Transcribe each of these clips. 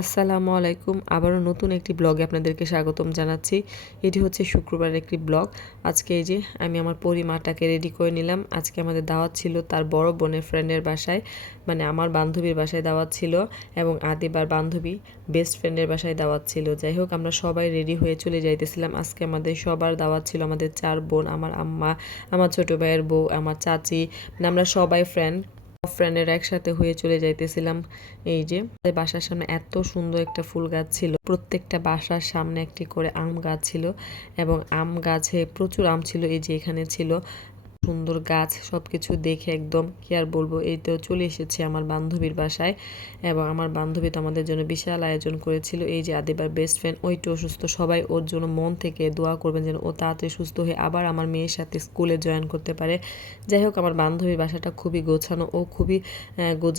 আসসালামু আলাইকুম। আবারও নতুন একটি ব্লগে আপনাদেরকে স্বাগতম জানাচ্ছি। এটি হচ্ছে শুক্রবারের একটি ব্লগ। আজকে এই যে আমি আমার পরিমাটাকে রেডি করে নিলাম। আজকে আমাদের দাওয়াত ছিল তার বড় বোনের ফ্রেন্ডের বাসায় মানে আমার বান্ধবীর বাসায় দাওয়াত ছিল এবং আদিবার বান্ধবী বেস্ট ফ্রেন্ডের বাসায় দাওয়াত ছিল। যাই হোক, আমরা সবাই রেডি হয়ে চলে যাইতেছিলাম। আজকে আমাদের সবার দাওয়াত ছিল আমাদের চার বোন, আমার আম্মা, আমার ছোট ভাইয়ের বউ, আমার চাচি মানে আমরা সবাই ফ্রেন্ড ফ্রেন্ডের একসাথে হয়ে চলে যাইতেছিলাম। এই যে বাসার সামনে এত সুন্দর একটা ফুল গাছ ছিল। প্রত্যেকটা বাসার সামনে একটি করে আম গাছ ছিল এবং আম গাছে প্রচুর আম ছিল, এই যে এখানে ছিল সুন্দর গাছ সব কিছু দেখে একদম, কি আর বলব, এই তো চলে এসেছি আমার বান্ধবীর বাসায়। এবং আমার বান্ধবী তো আমাদের জন্য বিশাল আয়োজন করেছিল, এই যে আদিবার বেস্ট ফ্রেন্ড ওইটা অসুস্থ, সবাই ওর জন্য মন থেকে দোয়া করবেন যেন ও তাড়াতাড়ি সুস্থ হয়ে আবার আমার মেয়ের সাথে স্কুলে জয়েন করতে পারে। যাই হোক, আমার বান্ধবীর বাসাটা খুবই গোছানো, ও খুবই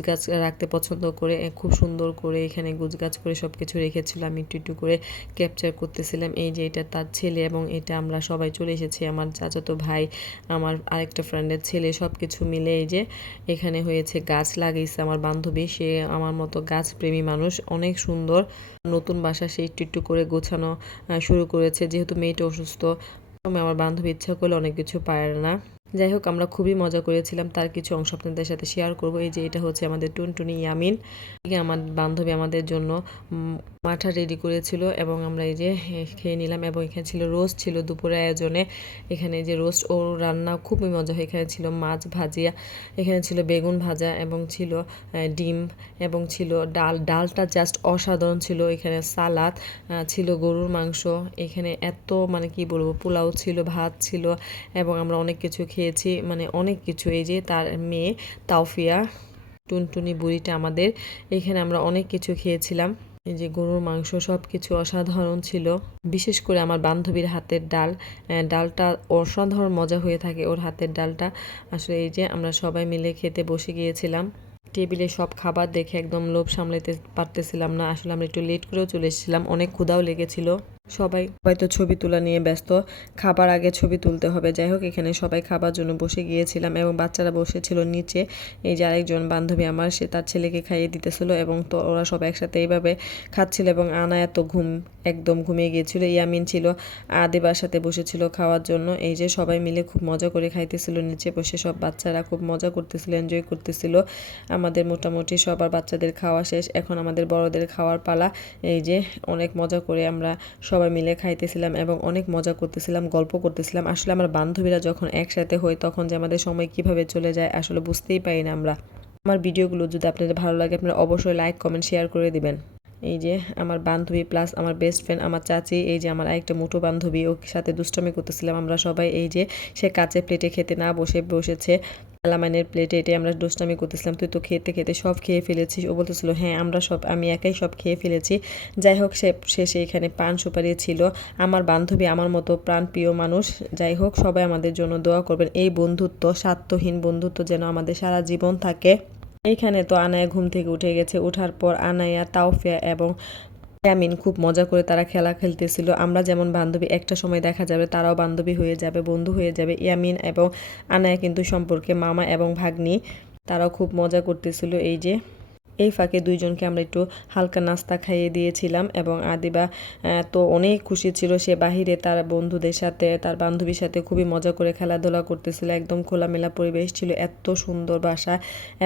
গাছ রাখতে পছন্দ করে খুব সুন্দর করে এখানে গাছ করে সব কিছু রেখেছিল, আমি একটু একটু করে ক্যাপচার করতেছিলাম। এই যে এটা তার ছেলে এবং এটা আমরা সবাই চলে এসেছি, আমার চাচাতো ভাই, আমার আরেকটা ফ্রেন্ডের ছেলে সব কিছু মিলে এই যে এখানে হয়েছে গাছ লাগিয়েছে আমার বান্ধবী। সে আমার মতো গাছপ্রেমী মানুষ, অনেক সুন্দর। নতুন বাসা সে একটু একটু করে গোছানো শুরু করেছে। যেহেতু মেয়েটা অসুস্থ আমার বান্ধবী ইচ্ছা করলে অনেক কিছু পারে না। যাই হোক, আমরা খুবই মজা করেছিলাম। তার কিছু অংশ আপনাদের সাথে শেয়ার করব। এই যে এটা হচ্ছে আমাদের টুনটুনি ইয়ামিন। আমার বান্ধবী আমাদের জন্য মাঠা রেডি করেছিল এবং আমরা এই যে খেয়ে নিলাম এবং এখানে ছিল রোস্ট ছিল দুপুরে আয়োজনে। এখানে যে রোস্ট ও রান্না খুবই মজা। হয় এখানে ছিল মাছ ভাজিয়া এখানে ছিল বেগুন ভাজা এবং ছিল ডিম এবং ছিল ডাল। ডালটা জাস্ট অসাধারণ ছিল। এখানে সালাদ ছিল গরুর মাংস। এখানে এত মানে কি বলব, পোলাও ছিল, ভাত ছিল এবং আমরা অনেক কিছু খেয়েছি। মানে অনেক কিছু। এই যে তার মেয়ে তাওফিয়া টুনটুনি বুড়িটা আমাদের। এখানে আমরা অনেক কিছু খেয়েছিলাম। এই যে গরুর মাংস সব কিছু অসাধারণ ছিল। বিশেষ করে আমার বান্ধবীর হাতের ডাল। ডালটা অসাধারণ মজা হয়ে থাকে ওর হাতের ডালটা। আসলে এই যে আমরা সবাই মিলে খেতে বসে গিয়েছিলাম। টেবিলে সব খাবার দেখে একদম লোভ সামলাতে পারতেছিলাম না। আসলে আমরা একটু লেট করেও চলে এসেছিলাম। অনেক ক্ষুদাও লেগেছিল। সবাই হয়তো ছবি তোলা নিয়ে ব্যস্ত। খাবার আগে ছবি তুলতে হবে। যাই হোক, এখানে সবাই খাবার জন্য বসে গিয়েছিলাম এবং বাচ্চারা বসেছিল নিচে। এই যে আরেকজন বান্ধবী আমার, সে তার ছেলেকে খাইয়ে দিতেছিল এবং তো ওরা সব একসাথে এইভাবে খাচ্ছিল এবং আনা এত ঘুম, একদম ঘুমিয়ে গিয়েছিল। ইয়ামিন ছিল, আদিবার সাথে বসেছিল খাওয়ার জন্য। এই যে সবাই মিলে খুব মজা করে খাইতেছিল নিচে বসে। সব বাচ্চারা খুব মজা করতেছিল এনজয় করতেছিল। আমাদের মোটামুটি সবার বাচ্চাদের খাওয়া শেষ। এখন আমাদের বড়দের খাওয়ার পালা। এই যে অনেক মজা করে আমরা সব সবাই মিলে খাইতেছিলাম এবং অনেক মজা করতেছিলাম, গল্প করতেছিলাম। আসলে আমার বান্ধবীরা যখন একসাথে হই তখন যে আমাদের সময় কীভাবে চলে যায় আসলে বুঝতেই পারি না আমরা। আমার ভিডিওগুলো যদি আপনাদের ভালো লাগে আপনারা অবশ্যই লাইক, কমেন্ট, শেয়ার করে দিবেন। এই যে আমার বান্ধবী প্লাস আমার বেস্ট ফ্রেন্ড আমার চাচি, এই যে আমার আরেকটা মোটো বান্ধবী ওর সাথে দুষ্টমি করতেছিলাম। আমরা সবাই এই যে সে কাঁচে প্লেটে খেতে না বসে বসেছে। আলামাইনের প্লেটে এটাই আমরা দুষ্টামি করতেছিলাম। তুই তো খেতে খেতে সব খেয়ে ফেলেছিস। ও বলতেছিল হ্যাঁ আমরা সব, আমি একাই সব খেয়ে ফেলেছি। যাই হোক, সে শেষে এখানে পান সুপারি ছিল। আমার বান্ধবী আমার মতো প্রাণ প্রিয় মানুষ। যাই হোক, সবাই আমাদের জন্য দোয়া করবেন। এই বন্ধুত্ব, স্বার্থহীন বন্ধুত্ব যেন আমাদের সারা জীবন থাকে। এইখানে তো আনায়া ঘুম থেকে উঠে গেছে। ওঠার পর আনায়া, তাওফিয়া এবং ইয়ামিন খুব মজা করে তারা খেলা খেলতেছিল। আমরা যেমন বান্ধবী, একটা সময় দেখা যাবে তারাও বান্ধবী হয়ে যাবে, বন্ধু হয়ে যাবে। ইয়ামিন এবং আনায়া কিন্তু সম্পর্কে মামা এবং ভাগ্নি, তারাও খুব মজা করতেছিল এই যে। এই ফাঁকে দুইজনকে আমরা একটু হালকা নাস্তা খাইয়ে দিয়েছিলাম এবং আদিবা তো অনেক খুশি ছিল। সে বাহিরে তার বন্ধুদের সাথে, তার বান্ধবীর সাথে খুবই মজা করে খেলাধুলা করতেছিল। একদম খোলামেলা পরিবেশ ছিল, এত সুন্দর বাসা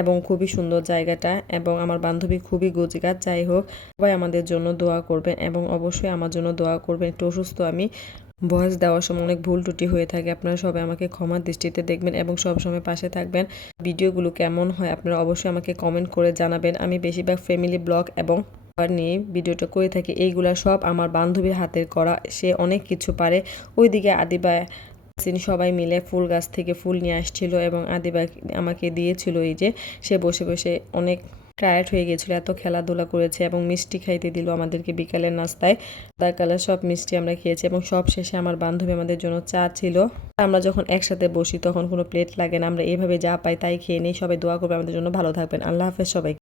এবং খুবই সুন্দর জায়গাটা এবং আমার বান্ধবী খুবই গোজগাছ। যাই হোক, সবাই আমাদের জন্য দোয়া করবেন এবং অবশ্যই আমার জন্য দোয়া করবেন। একটু অসুস্থ আমি ভয়েস দেওয়ার সময় অনেক ভুল ত্রুটি হয়ে থাকে। আপনারা সবাই আমাকে ক্ষমার দৃষ্টিতে দেখবেন এবং সবসময় পাশে থাকবেন। ভিডিওগুলো কেমন হয় আপনারা অবশ্যই আমাকে কমেন্ট করে জানাবেন। আমি বেশিরভাগ ফ্যামিলি ব্লগ এবং নিয়ে ভিডিওটা করে থাকি। এইগুলা সব আমার বান্ধবীর হাতের করা। সে অনেক কিছু পারে। ওইদিকে আদিবা সবাই মিলে ফুল গাছ থেকে ফুল নিয়ে আসছিল এবং আদিবা আমাকে দিয়েছিল এই যে, সে বসে বসে অনেক টায়ার্ড হয়ে গেছিল, এত খেলাধুলা করেছে এবং মিষ্টি খাইতে দিল আমাদেরকে বিকালের নাস্তায়। কালার সব মিষ্টি আমরা খেয়েছি এবং সব শেষে আমার বান্ধবী আমাদের জন্য চা ছিল। আমরা যখন একসাথে বসি তখন কোনো প্লেট লাগে না, আমরা এভাবে যা পাই তাই খেয়ে নিই, সবাই দোয়া করবে আমাদের জন্য ভালো থাকবেন। আল্লাহ হাফেজ সবাই